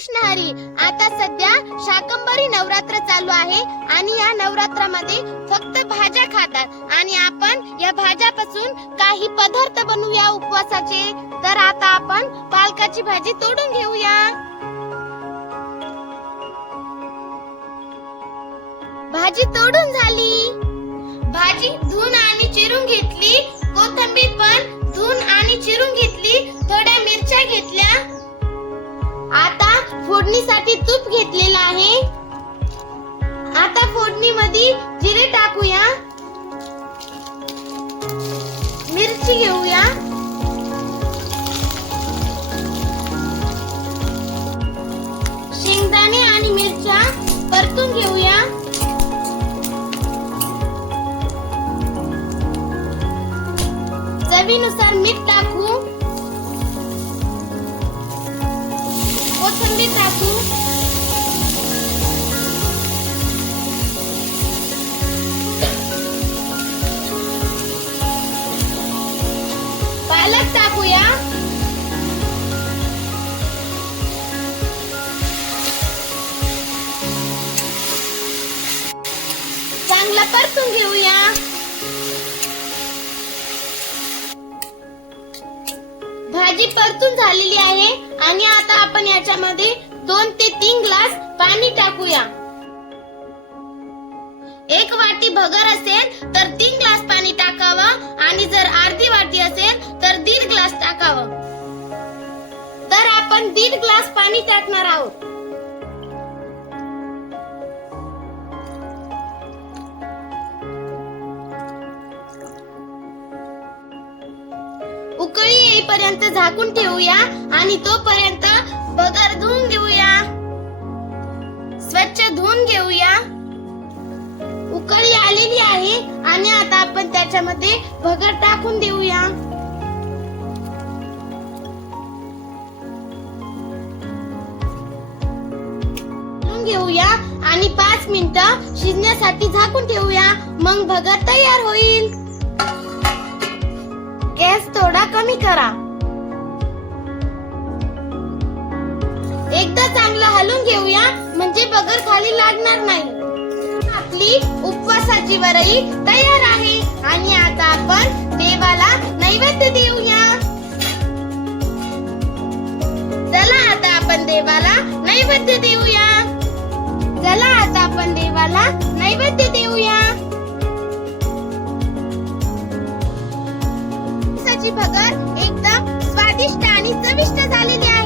कृष्ण हरी. आता सध्या शाकंभरी नवरात्र चालू आहे आणि या नवरात्रामध्ये फक्त भाज्या खातात. आणि आपण या भाज्यापासून काही पदार्थ बनवूया उपवासाचे. तर आता आपण पालकाची भाजी तोडून घेऊया. भाजी तोडून झाली. भाजी धुवून फोडणीसाठी तूप घेतलेला आहे. आता फोडणीमध्ये जिरे टाकूया. मिरची घेऊया. शेंगदाणे आणि मिरच्या परतून घेऊया. चवीनुसार मीठ टाकू कोथिंबीर टाकू. पालक टाकूया. चांगला परतून घेऊया. भाजी परतून झालेली आहे आणि आता आपण याच्यामध्ये दोन ते तीन ग्लास पाणी टाकूया. एक वाटी भगर असेल तर तीन ग्लास पाणी टाकावं आणि जर अर्धी वाटी असेल तर दीड ग्लास टाकावं. तर आपण दीड ग्लास पाणी टाकणार आहोत. उकळी येईपर्यंत झाकून ठेवूया आणि तोपर्यंत बगर धुवून घेऊया. स्वच्छ धुवून घेऊया. उकळी आलेली आहे आणि आता आपण त्याच्यामध्ये भगर टाकून देऊया. धुवून घेऊया आणि पाच मिनिटं शिजण्यासाठी झाकून ठेवूया. मग भगर तयार होईल. गॅस थोडा कमी करा. एकदा चांगलं हलून घेऊया म्हणजे बगर खाली लागणार नाही. आपली उपवासाची वरई तयार आहे. आणि आता आपण देवाला नैवेद्य देऊया. चला आता आपण देवाला नैवेद्य देऊया. चला आता आपण देवाला नैवेद्य भगर एकदम स्वादिष्ट आणि चविष्ट झालेली आहे.